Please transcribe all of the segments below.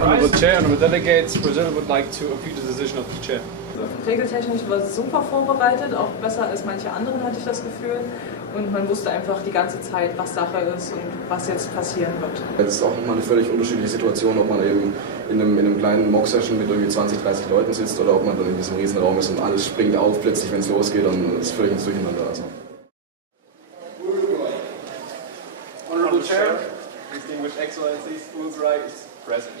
Honourable Chair, Honourable Delegates, Brazil would like to appeal the decision of the Chair. Regeltechnisch war es super vorbereitet, auch besser als manche anderen, hatte ich das Gefühl. Und man wusste einfach die ganze Zeit, was Sache ist und was jetzt passieren wird. Es ist auch nochmal eine völlig unterschiedliche Situation, ob man eben in einem kleinen Mock-Session mit irgendwie 20, 30 Leuten sitzt oder ob man dann in diesem Riesenraum ist und alles springt auf plötzlich, wenn es losgeht und es ist völlig ins Durcheinander. Also. Honourable Chair, Distinguished Excellencies, Fool's Right is present.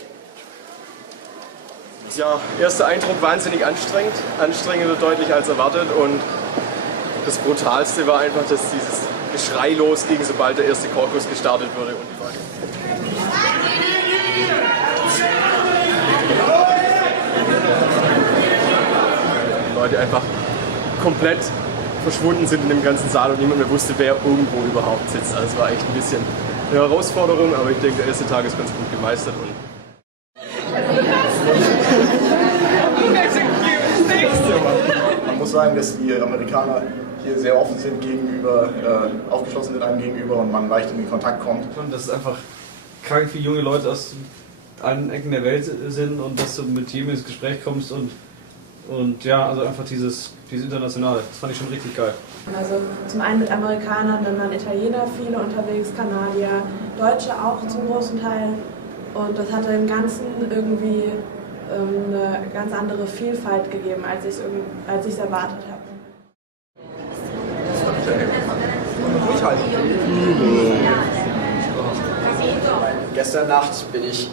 Ja, erster Eindruck wahnsinnig anstrengend, anstrengender deutlich als erwartet und das Brutalste war einfach, dass dieses Geschrei losging, sobald der erste Chorus gestartet wurde. Und die Leute einfach komplett verschwunden sind in dem ganzen Saal und niemand mehr wusste, wer irgendwo überhaupt sitzt. Also es war echt ein bisschen eine Herausforderung, aber ich denke, der erste Tag ist ganz gut gemeistert. Man muss sagen, dass die Amerikaner hier sehr offen sind gegenüber, aufgeschlossen sind einem gegenüber und man leicht in den Kontakt kommt. Und dass es einfach krank viele junge Leute aus allen Ecken der Welt sind und dass du mit jedem ins Gespräch kommst und ja, also einfach dieses Internationale, das fand ich schon richtig geil. Also zum einen mit Amerikanern, dann waren Italiener viele unterwegs, Kanadier, Deutsche auch zum großen Teil und das hatte im Ganzen irgendwie eine ganz andere Vielfalt gegeben, als ich es erwartet habe. Gestern Nacht bin ich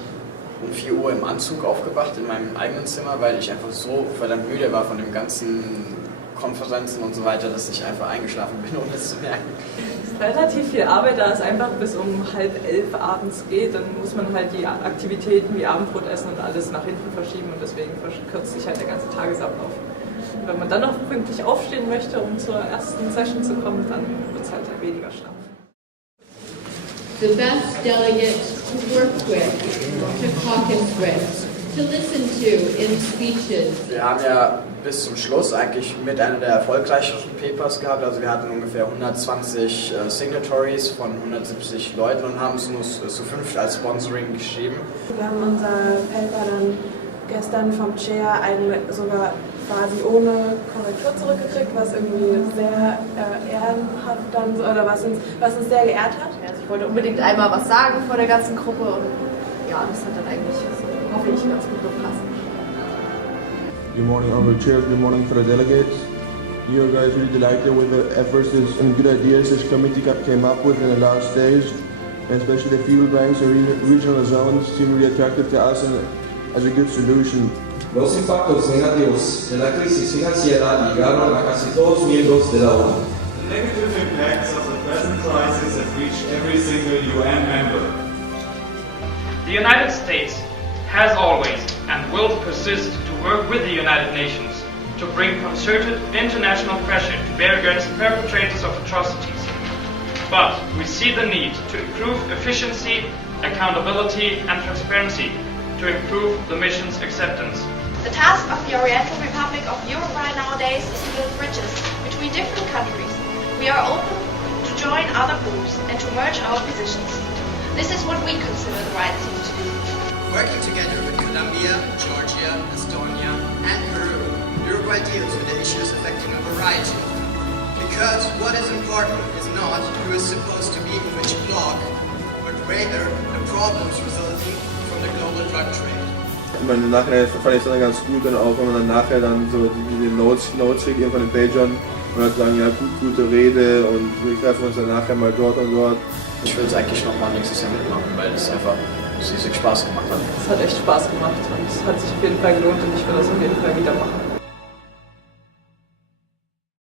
um 4 Uhr im Anzug aufgewacht in meinem eigenen Zimmer, weil ich einfach so verdammt müde war von dem ganzen Konferenzen und so weiter, dass ich einfach eingeschlafen bin, ohne es zu merken. Es ist relativ viel Arbeit, da es einfach bis um 10:30 abends geht. Dann muss man halt die Aktivitäten wie Abendbrot essen und alles nach hinten verschieben und deswegen verkürzt sich halt der ganze Tagesablauf. Und wenn man dann noch pünktlich aufstehen möchte, um zur ersten Session zu kommen, dann wird es halt weniger Schlaf. The best delegate to work with, to caucus with, to listen to in speeches. Wir haben ja bis zum Schluss eigentlich mit einer der erfolgreichsten Papers gehabt. Also wir hatten ungefähr 120 Signatories von 170 Leuten und haben es nur zu 5 als Sponsoring geschrieben. Wir haben unser Paper dann gestern vom Chair sogar quasi ohne Korrektur zurückgekriegt, was irgendwie sehr ehrenhaft dann, oder was uns sehr geehrt hat. Also ich wollte unbedingt einmal was sagen vor der ganzen Gruppe und ja, das hat dann eigentlich, hoffe ich, ganz gut gepasst. Good morning, Honourable Chair. Good morning, fellow delegates. You guys really delighted with the efforts and good ideas this committee came up with in the last days, and especially the fuel banks and regional zones seem really attractive to us and as a good solution. Los impactos negativos de la crisis financiera llegaron a casi todos los miembros de la ONU. The negative impacts of the present crisis have reached every single UN member. The United States has always and will persist to work with the United Nations to bring concerted international pressure to bear against perpetrators of atrocities. But we see the need to improve efficiency, accountability and transparency to improve the mission's acceptance. The task of the Oriental Republic of Uruguay nowadays is to build bridges between different countries. We are open to join other groups and to merge our positions. This is what we consider the right thing to do. Working together with Colombia, Georgia, Estonia and Peru, Uruguay deals with the issues affecting a variety. Because what is important is not who is supposed to be in which bloc, but rather the problems resulting from the global drug trade. Ich meine, nachher fand ich es dann ganz gut, dann auch wenn man dann nachher dann so die Notes kriegt von den Pagern und dann sagen, ja gute Rede und wir treffen uns dann nachher mal dort und dort. Ich will es eigentlich nochmal nächstes Jahr mitmachen, weil es einfach riesig Spaß gemacht hat. Es hat echt Spaß gemacht und es hat sich auf jeden Fall gelohnt und ich will das auf jeden Fall wieder machen.